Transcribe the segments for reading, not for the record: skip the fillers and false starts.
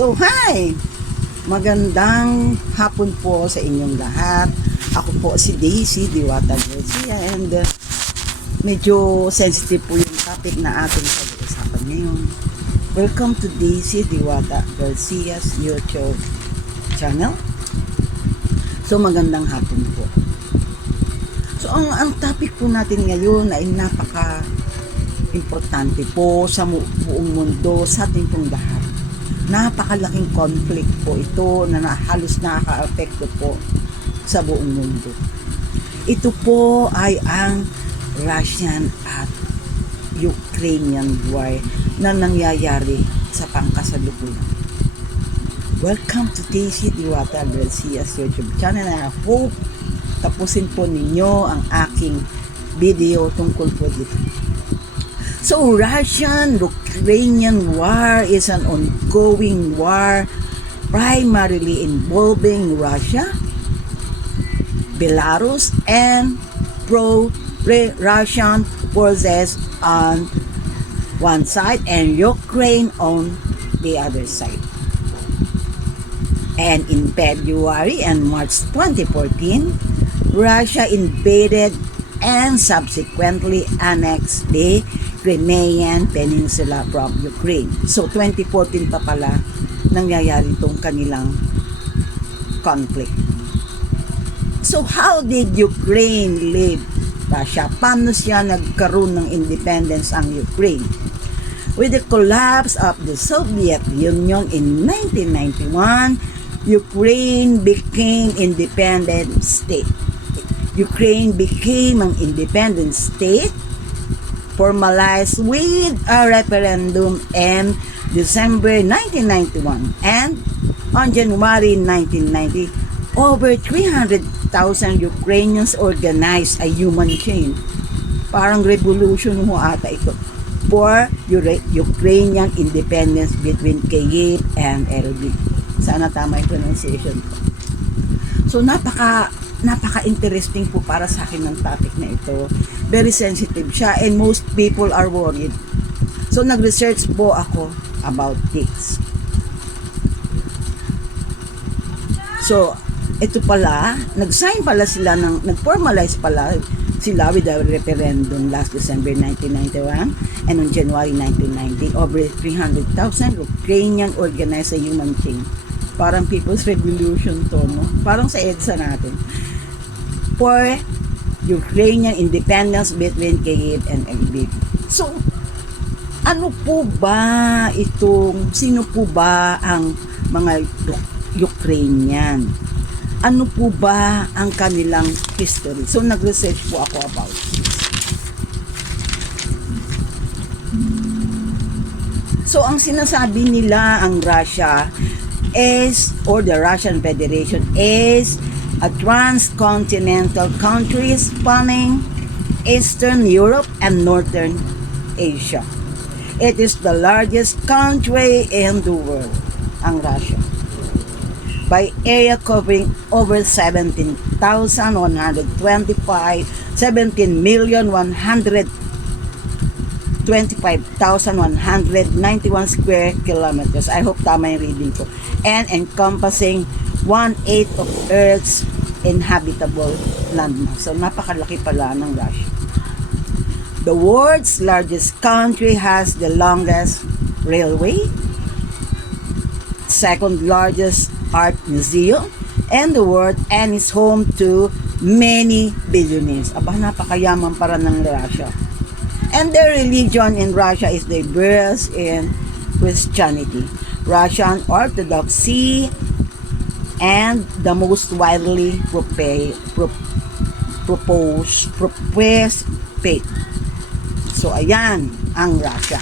So, hi! Magandang hapon po sa inyong lahat. Ako po si DAISYDIWATAGARCIA and medyo sensitive po yung topic na ating pag-uusapan ngayon. Welcome to DAISYDIWATAGARCIA's YouTube channel. So, magandang hapon po. So, ang topic po natin ngayon ay napaka-importante po sa buong mundo, sa ating pong lahat. Napakalaking conflict po ito na halos nakaka-apekto po sa buong mundo. Ito po ay ang Russian at Ukrainian war na nangyayari sa pangkasalukuyan. Welcome to DAISYDIWATAGARCIA's YouTube channel. I hope tapusin po ninyo ang aking video tungkol po dito. So, Russian-Ukrainian war is an ongoing war primarily involving Russia, Belarus, and pro-Russian forces on one side and Ukraine on the other side. And in February and March 2014, Russia invaded and subsequently annexed the Crimean Peninsula from Ukraine. So, 2014 pa pala nangyayari itong kanilang conflict. So, how did Ukraine leave Russia? Paano siya nagkaroon ng independence ang Ukraine? With the collapse of the Soviet Union in 1991, Ukraine became independent state. Ukraine became an independent state formalized with a referendum in December 1991, and on January 1990, over 300,000 Ukrainians organized a human chain. Parang revolution mo ata ito for Ukrainian independence between Kyiv and Lviv. Sana tama yung pronunciation ko. So napaka-interesting po para sa akin ng topic na ito. Very sensitive siya and most people are worried. So nag-research po ako about this. So ito pala, nag-sign pala sila nag-formalize pala sila with a referendum last December 1991 and on January 1990, over 300,000 Ukrainian organized a human chain. Parang People's Revolution to, no? Parang sa EDSA natin. For Ukrainian independence between Kyiv and Lviv. So, ano po ba sino po ba ang mga Ukrainian? Ano po ba ang kanilang history? So, nag-research po ako about this. So, ang sinasabi nila ang Russia is, or the Russian Federation is a transcontinental country spanning Eastern Europe and Northern Asia. It is the largest country in the world, ang Russia, by area covering over 17,125, 17,125,191 square kilometers. I hope tama yung reading ko. And encompassing 1/8 of Earth's inhabitable landmass. So, napakalaki pala ng Russia. The world's largest country has the longest railway, second largest art museum in the world, and is home to many billionaires. Aba, napakayaman para ng Russia. And their religion in Russia is diverse in Christianity, Russian Orthodoxy, and the most widely professed faith. So, ayan ang Russia.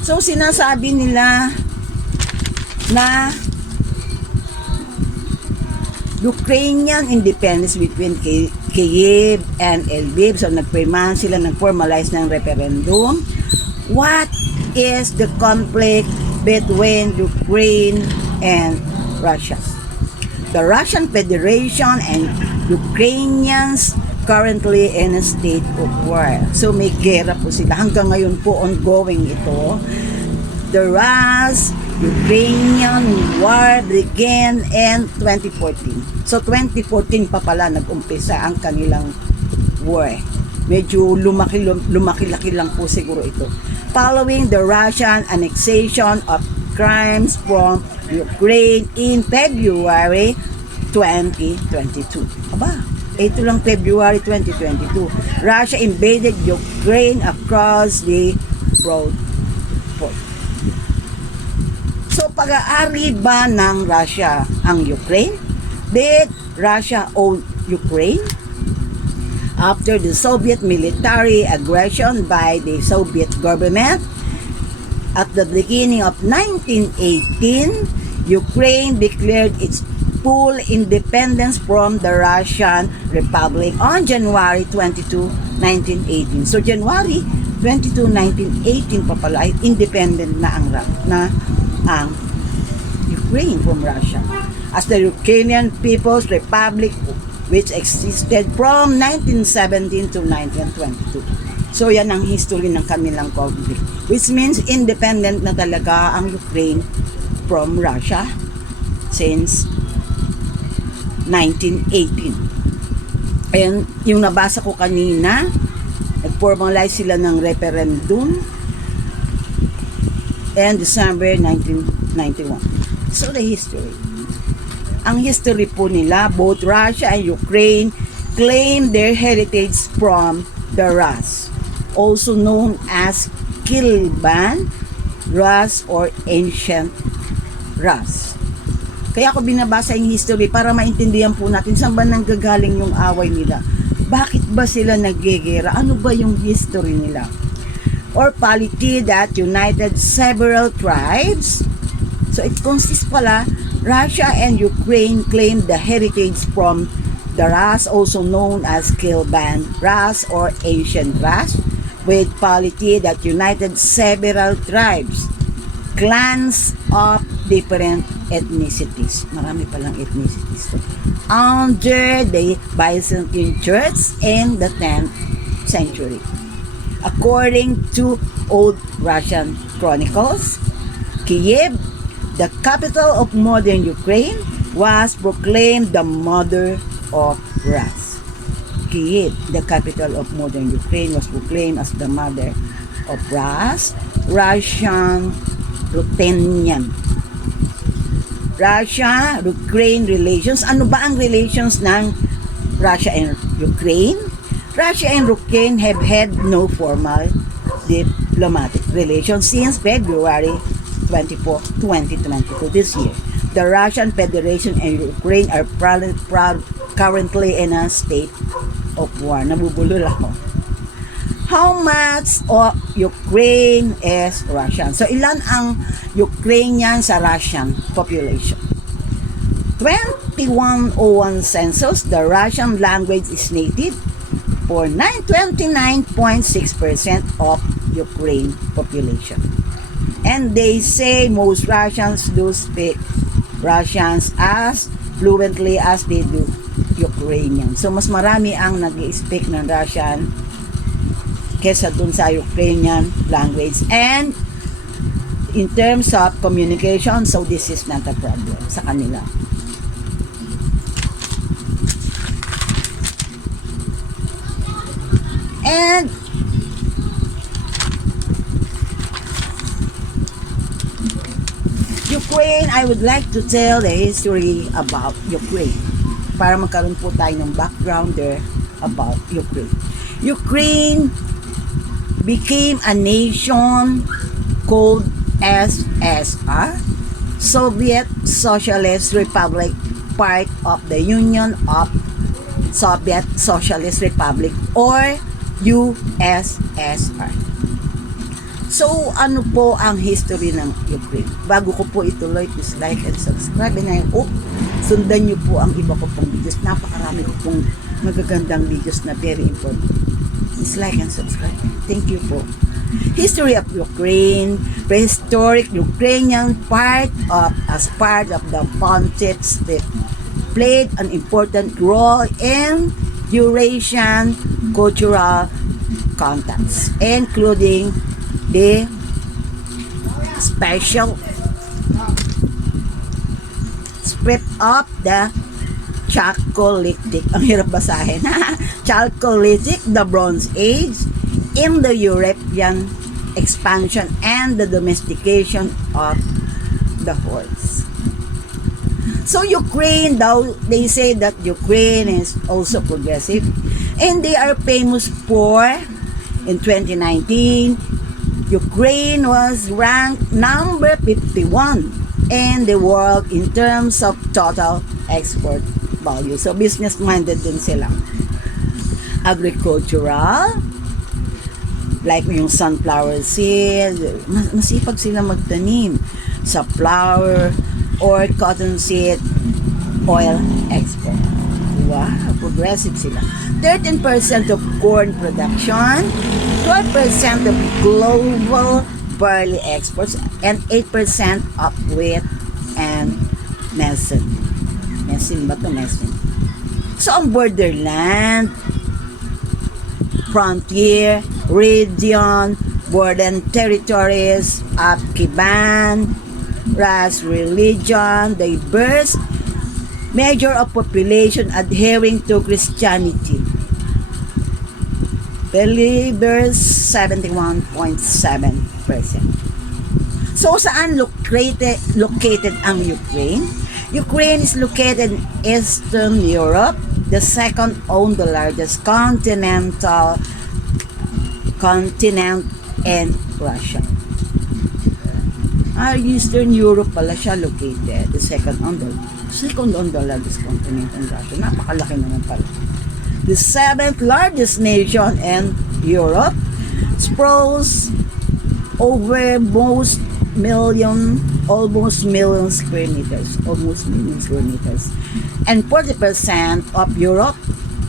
So, sinasabi nila na Ukrainian independence between Kyiv and Lviv. So, nag-formalize ng referendum. What is the conflict between Ukraine and Russia? The Russian Federation and Ukrainians currently in a state of war. So may gera po sila. Hanggang ngayon po ongoing ito. The Russ-Ukrainian War began in 2014. So 2014 pa pala nag-umpisa ang kanilang war. Medyo lumaki-laki lang po siguro ito. Following the Russian annexation of crimes from Ukraine in February 2022. Aba, ito lang February 2022. Russia invaded Ukraine across the broad port. So, pag-aari ba ng Russia ang Ukraine? Did Russia own Ukraine? After the Soviet military aggression by the Soviet government, at the beginning of 1918, Ukraine declared its full independence from the Russian Republic on January 22, 1918. So January 22, 1918 pa pala ay independent na ang Ukraine from Russia as the Ukrainian People's Republic, which existed from 1917 to 1922. So yan ang history ng kanilang conflict, which means independent na talaga ang Ukraine from Russia since 1918. And yung nabasa ko kanina, nag-formalize sila ng referendum in December 1991. So the history. Ang history po nila, both Russia and Ukraine claim their heritage from the Rus, also known as Kilban Rus or Ancient Rus. Kaya ako binabasa yung history para maintindihan po natin saan ba nanggagaling yung away nila. Bakit ba sila naggegera? Ano ba yung history nila? Or polity that united several tribes. So it consists pala, Russia and Ukraine claimed the heritage from the Rus, also known as Kilban Rus or Ancient Rus, with polity that united several tribes, clans of different ethnicities. Marami palang ethnicities. Under the Byzantine Church in the 10th century. According to Old Russian chronicles, Kiev, the capital of modern Ukraine, was proclaimed the mother of Rus. Kiev, the capital of modern Ukraine, was proclaimed as the mother of Rus, Russian-Ukrainian. Russia-Ukraine relations. Ano ba ang relations ng Russia and Ukraine? Russia and Ukraine have had no formal diplomatic relations since February 24, 2022 this year. The Russian Federation and Ukraine are currently in a state of war. Nabubulol ako. How much of Ukraine is Russian? So, ilan ang Ukrainian sa Russian population? 2101 census, the Russian language is native for 29.6% of Ukraine population. And they say most Russians do speak Russians as fluently as they do Ukrainian. So, mas marami ang nag-i-speak ng Russian kesa dun sa Ukrainian language. And in terms of communication, so this is not a problem sa kanila. And Ukraine, I would like to tell the history about Ukraine para magkaroon po tayo ng background there about Ukraine. Ukraine became a nation called SSR, Soviet Socialist Republic, part of the Union of Soviet Socialist Republic or USSR. So, ano po ang history ng Ukraine? Bago ko po ituloy, please like and subscribe. And I hope sundan nyo po ang iba ko pong videos. Napakarami ko pong magagandang videos na very important. Please like and subscribe. Thank you po. History of Ukraine, prehistoric Ukrainian as part of the Pontic state, played an important role in Eurasian cultural contacts, including the special spread of the Chalcolithic, ang hirap basahin, Chalcolithic, the Bronze Age, in the European expansion and the domestication of the horse. So Ukraine, though they say that Ukraine is also progressive, and they are famous for, in 2019, Ukraine was ranked number 51 in the world in terms of total export value. So business-minded din sila. Agricultural, like yung sunflower seed, masipag sila magtanim sa flower or cotton seed oil export. Wow, progressive sila. 13% of corn production, 12% of global barley exports, and 8% of wheat and maize. Maize ba ito? Maize. So, ang borderland, frontier, region, border territories of Kiban, race, religion, diverse, measure of population adhering to Christianity. Believers 71.7%. So saan located ang Ukraine? Ukraine is located in Eastern Europe, the second on the largest continent in Russia. Eastern Europe pala siya located, the second on the largest continent in Russia. Napakalaki naman pala. The seventh largest nation in Europe, sprawls over almost million square meters, and 40% of Europe.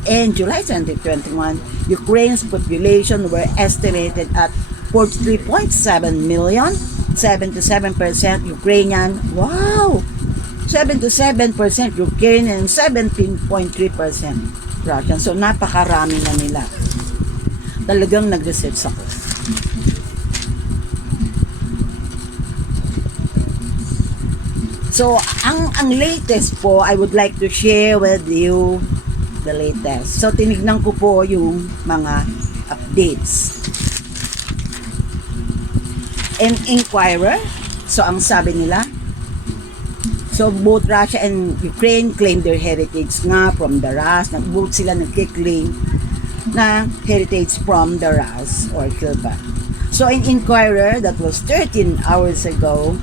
In July 2021, Ukraine's population were estimated at 43.7 million, 77% Ukrainian. Wow! 77% Ukrainian and 17.3% Russian. So, napakarami na nila. Talagang nag-research ako. So, ang latest po, I would like to share with you the latest. So, tinignan ko po yung mga updates. In Inquirer, so ang sabi nila, so both Russia and Ukraine claim their heritage nga from the Rus. Both sila nagkiklaim na heritage from the Rus or Kilba. So in Inquirer, that was 13 hours ago,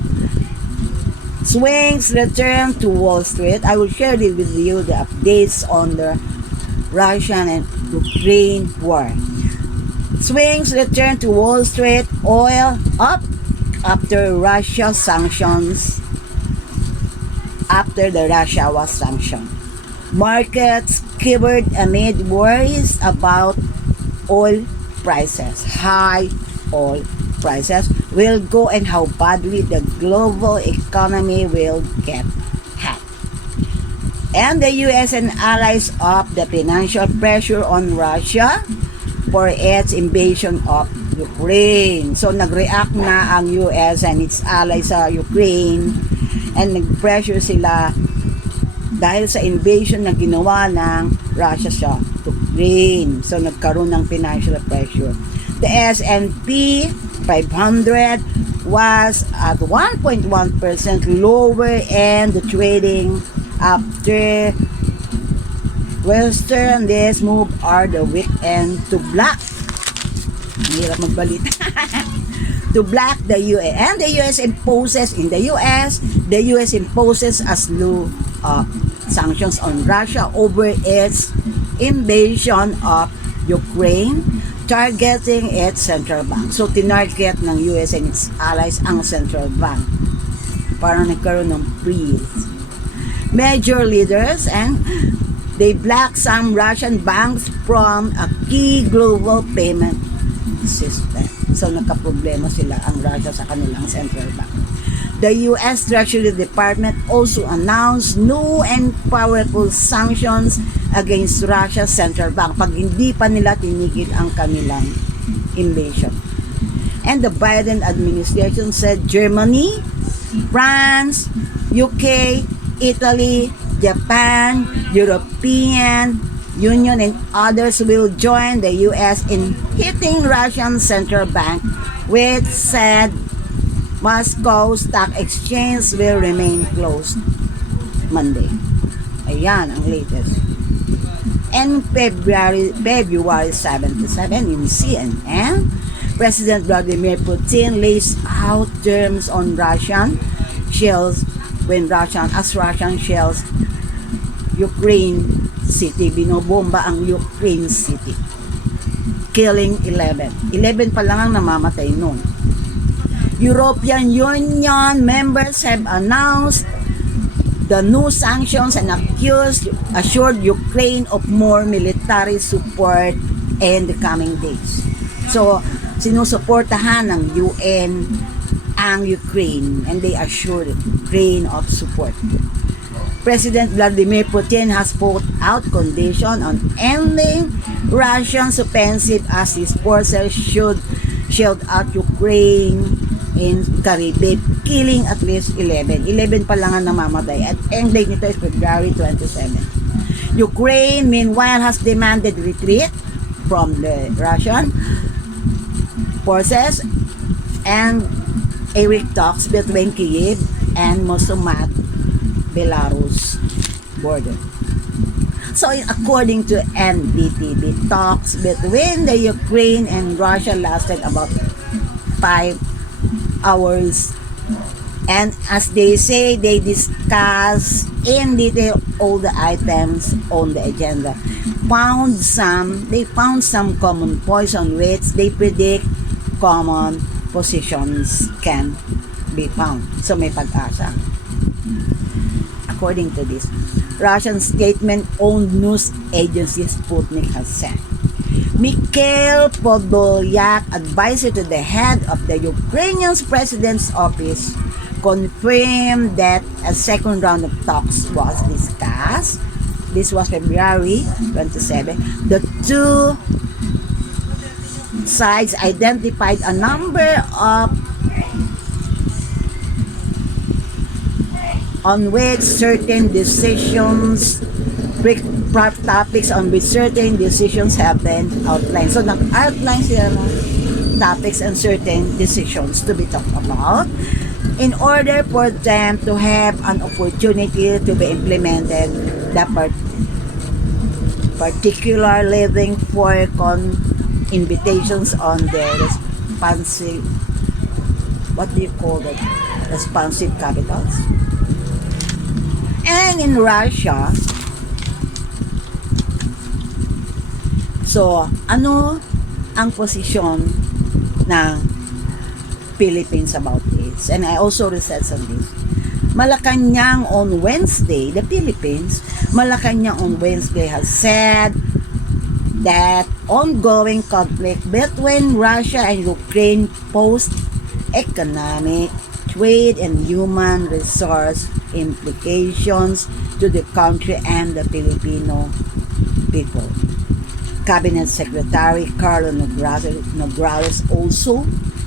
swings return to Wall Street. I will share with you the updates on the Russian and Ukraine war. Swings return to Wall Street, oil up after Russia sanctions. After the Russia was sanctioned, markets quivered amid worries about oil prices. High oil prices will go and how badly the global economy will get hit. And the U.S. and allies of the financial pressure on Russia for its invasion of Ukraine. So nag-react na ang US and its allies sa Ukraine and nag-pressure sila dahil sa invasion na ginawa ng Russia sa Ukraine. So nagkaroon ng financial pressure. The S&P 500 was at 1.1% lower and the trading after Western this move are the weekend to black. Hirap magbalita. To black the US. And the US imposes a slew of sanctions on Russia over its invasion of Ukraine, targeting its central bank. So tinarget ng US and its allies ang central bank. Parang nagkaroon ng freeze. Major leaders and they blocked some Russian banks from a key global payment system. So nagka-problema sila ang Russia sa kanilang central bank. The US Treasury Department also announced new and powerful sanctions against Russia's central bank pag hindi pa nila tinigil ang kanilang invasion. And the Biden administration said Germany, France, UK, Italy, Japan, European Union, and others will join the US in hitting Russian central bank, which said Moscow Stock Exchange will remain closed Monday. Ayan ang latest. And February 77 in CNN, President Vladimir Putin lays out terms on Russian shells as Russian shells Ukraine city. Binobomba ang Ukraine city, killing 11 pa lang ang namamatay noon. European Union members have announced the new sanctions and assured Ukraine of more military support in the coming days. So, sinusuportahan ng UN ang Ukraine, and they assured Ukraine of support. President Vladimir Putin has put out condition on ending Russian offensive as his forces should shelled out Ukraine in Caribbean, killing at least 11 pa lang ang namamatay, at end date nito is February 27. Ukraine meanwhile has demanded retreat from the Russian forces and await talks between Kyiv and Mosumat, Belarus border. So according to NDTV, talks between the Ukraine and Russia lasted about 5 hours, and as they say, they discuss in detail all the items on the agenda. They found some common points on which they predict common positions can be found. So may pag-asa. According to this, Russian statement-owned news agency Sputnik has said, Mikhail Podolyak, advisor to the head of the Ukrainian president's office, confirmed that a second round of talks was discussed. This was February 27. The two sides identified a number of on which certain decisions, topics on which certain decisions have been outlined. So nag-outline sila ng topics and certain decisions to be talked about in order for them to have an opportunity to be implemented. The particular living for invitations on the responsive, what do you call it? Responsive capitals. And in Russia, so ano ang posisyon ng Philippines about this? And I also researched on this. Malacanang on Wednesday, the Philippines, Malacanang on Wednesday has said that ongoing conflict between Russia and Ukraine posed economic, trade, and human resource implications to the country and the Filipino people. Cabinet Secretary Carlo Nograles, also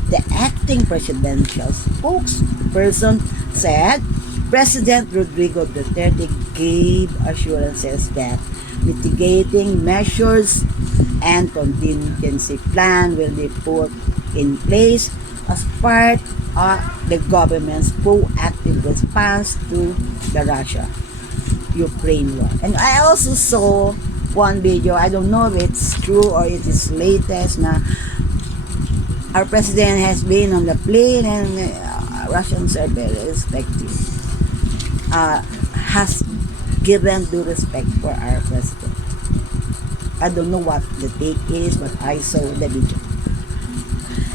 the acting presidential spokesperson, said President Rodrigo Duterte gave assurances that mitigating measures and contingency plan will be put in place as part of the government's proactive response to the Russia-Ukraine war. And I also saw one video, I don't know if it's true or it is latest, na our president has been on the plane and Russians are very respectful. Has given due respect for our president. I don't know what the take is, but I saw the video.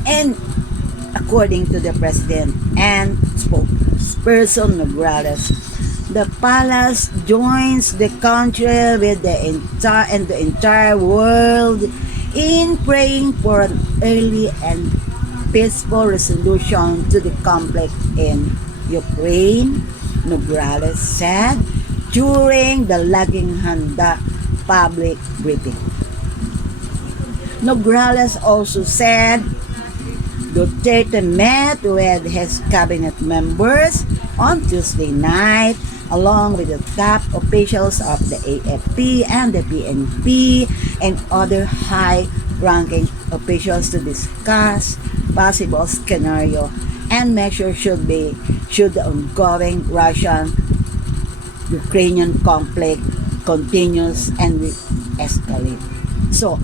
And according to the president and spokesperson Nograles, the palace joins the country with the entire world in praying for an early and peaceful resolution to the conflict in Ukraine, Nograles said during the Laging Handa public briefing. Nograles also said Duterte met with his cabinet members on Tuesday night along with the top officials of the AFP and the PNP and other high-ranking officials to discuss possible scenario and measures should the ongoing Russian-Ukrainian conflict continues and will escalate. So,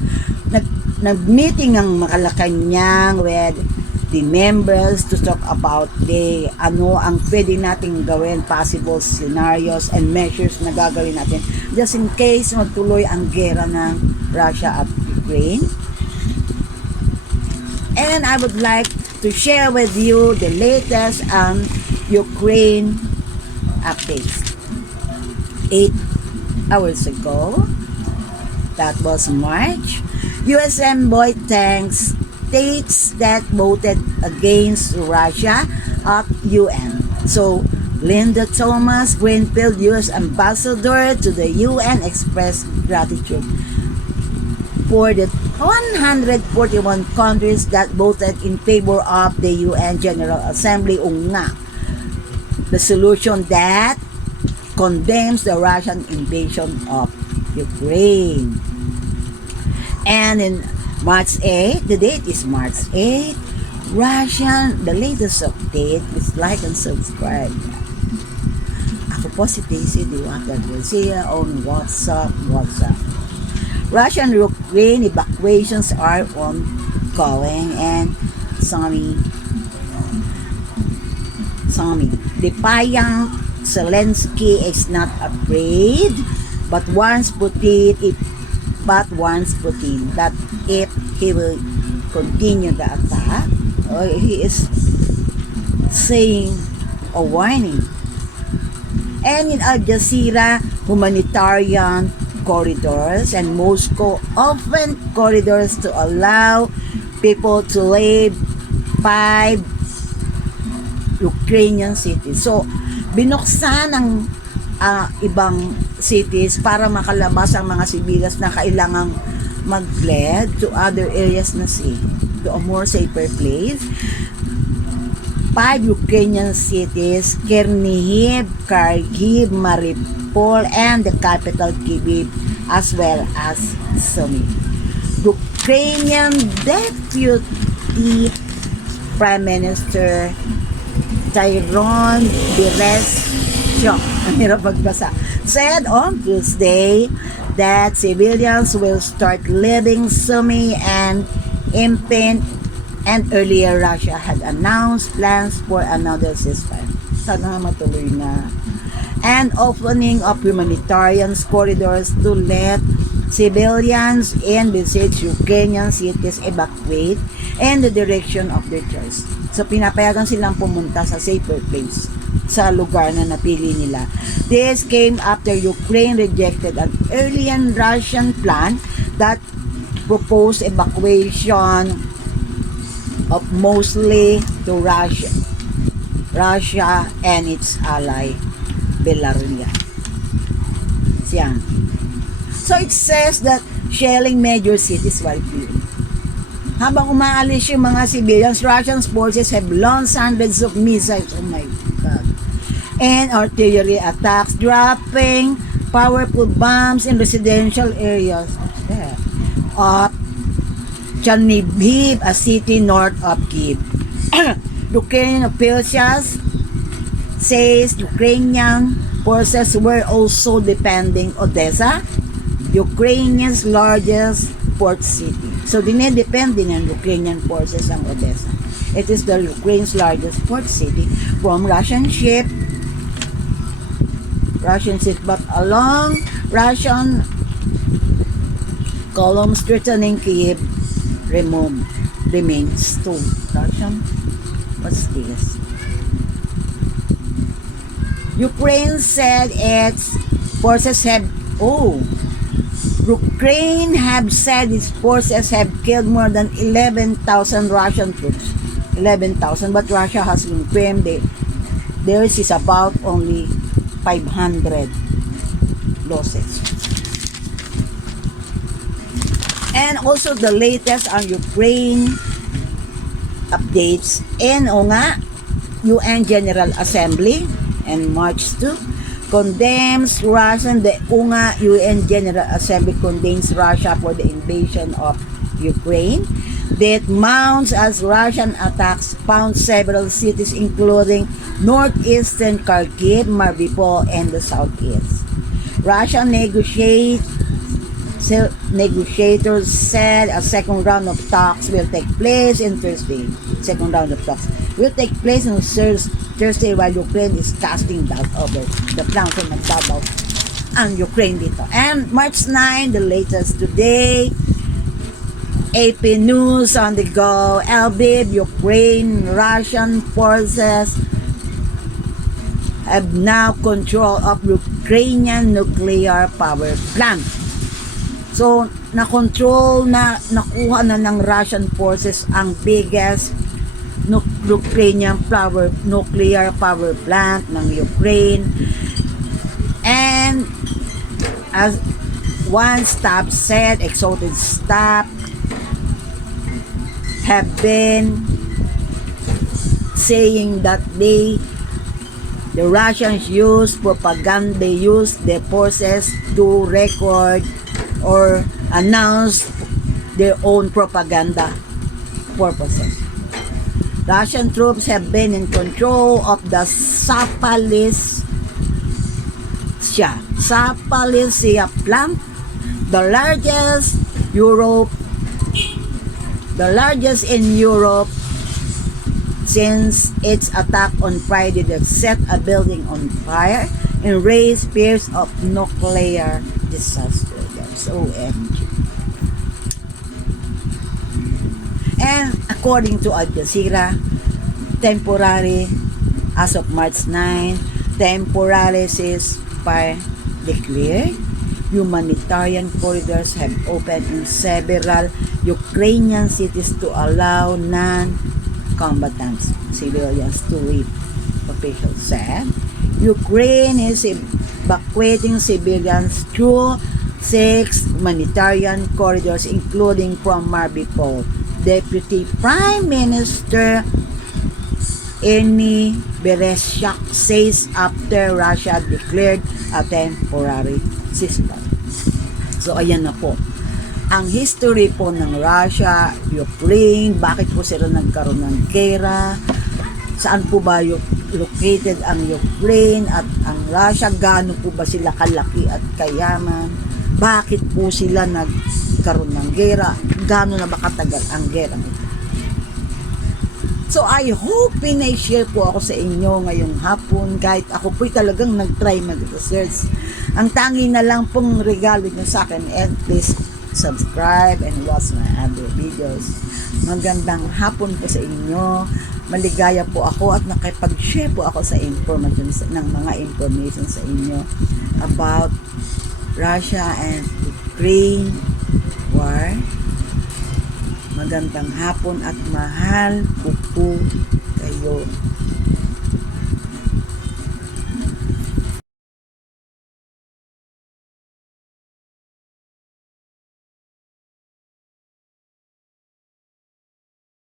nag-meeting ang Malacanang with the members to talk about ano ang pwede nating gawin, possible scenarios and measures na gagawin natin just in case magtuloy ang gera ng Russia at Ukraine. And I would like to share with you the latest Ukraine updates. 8 hours ago, that was March, US envoy thanks states that voted against Russia at UN. So, Linda Thomas Greenfield, U.S. ambassador to the UN, expressed gratitude for the 141 countries that voted in favor of the UN General Assembly resolution that condemns the Russian invasion of Ukraine. And in March 8, the date is March 8, the latest update, please like and subscribe. Ako po si DAISYDIWATAGARCIA on WhatsApp. Russian-Ukraine evacuations are ongoing and Sami. Defiant Zelensky is not afraid but warns Putin that if he will continue the attack, or he is saying a warning. And in Al Jazeera, humanitarian corridors and Moscow opened corridors to allow people to leave 5 Ukrainian cities. So, binuksan ang ibang cities para makalabas ang mga civilians na kailangang mag-fled to other areas na to a more safer place. 5 Ukrainian cities, Chernihiv, Kharkiv, Mariupol, and the capital Kyiv, as well as Sumy. Ukrainian Deputy Prime Minister Tyrone Berezhyuk, ang hirap magbasa, said on Tuesday that civilians will start leaving Sumy and Irpin, and earlier Russia had announced plans for another ceasefire. Sana matuloy na. And opening of humanitarian corridors to let civilians in besieged Ukrainian cities evacuate in the direction of their choice. So pinapayagan silang pumunta sa safer place, sa lugar na napili nila. This came after Ukraine rejected an earlier Russian plan that proposed evacuation of mostly to Russia and its ally Belarus. Yan. So it says that shelling major cities while fleeing. Habang umaalis yung mga civilians, Russian forces have launched hundreds of missiles. Oh my God. And artillery attacks, dropping powerful bombs in residential areas of Chernihiv, a city north of Kyiv. Ukrainian officials says Ukrainian forces were also defending Odessa, Ukraine's largest port city. So, dinedepend din ng Ukrainian forces ang Odessa. It is the Ukraine's largest port city from Russian ship, but along Russian columns threatening Kyiv remains to Russian. What's this? Ukraine said its forces have Ukraine have said its forces have killed more than 11,000 Russian troops. 11,000, but Russia has confirmed theirs is about only 500 losses. And also the latest on Ukraine updates in nga UN General Assembly and March 2 condemns Russia. The UN General Assembly condemns Russia for the invasion of Ukraine that mounts as Russian attacks found several cities including northeastern Kharkiv, Mariupol, and the southeast. Russian negotiators said a second round of talks will take place on Thursday. Second round of talks will take place on Thursday while Ukraine is casting doubt over the plan for magbabaw ang Ukraine dito. And March 9, the latest today, AP News on the go, Lviv, Ukraine, Russian forces have now control of Ukrainian nuclear power plant. So, nakuha na ng Russian forces ang biggest nuclear power plant ng Ukraine. And as one staff said, exalted staff have been saying that the Russians use propaganda, they use the forces to record or announce their own propaganda purposes. Russian troops have been in control of the Zaporizhzhia plant, the largest in Europe since its attack on Friday that set a building on fire and raised fears of nuclear disaster. That's OMG. And according to Al Jazeera, temporary, as of March 9, temporary ceasefire declared. Humanitarian corridors have opened in several Ukrainian cities to allow non-combatants, civilians to leave, officials said. Ukraine is evacuating civilians through 6 humanitarian corridors, including from Mariupol. Deputy Prime Minister Ernie Bereshak says after Russia declared a temporary ceasefire. So ayan na po ang history po ng Russia, Ukraine, bakit po sila nagkaroon ng gera, saan po ba located ang Ukraine at ang Russia, gaano po ba sila kalaki at kayaman, bakit po sila nagkaroon ng gera, gaano na ba katagal ang gera nito. So I hope pinay-share po ako sa inyo ngayong hapon, kahit ako po'y talagang nag-try mag-research. Ang tangi na lang pong regalo nyo sa akin, and please subscribe and watch my other videos. Magandang hapon po sa inyo. Maligaya po ako at nakipag-share po ako sa information, ng mga information sa inyo about Russia and Ukraine war. Magandang hapon at mahal ko po kayo.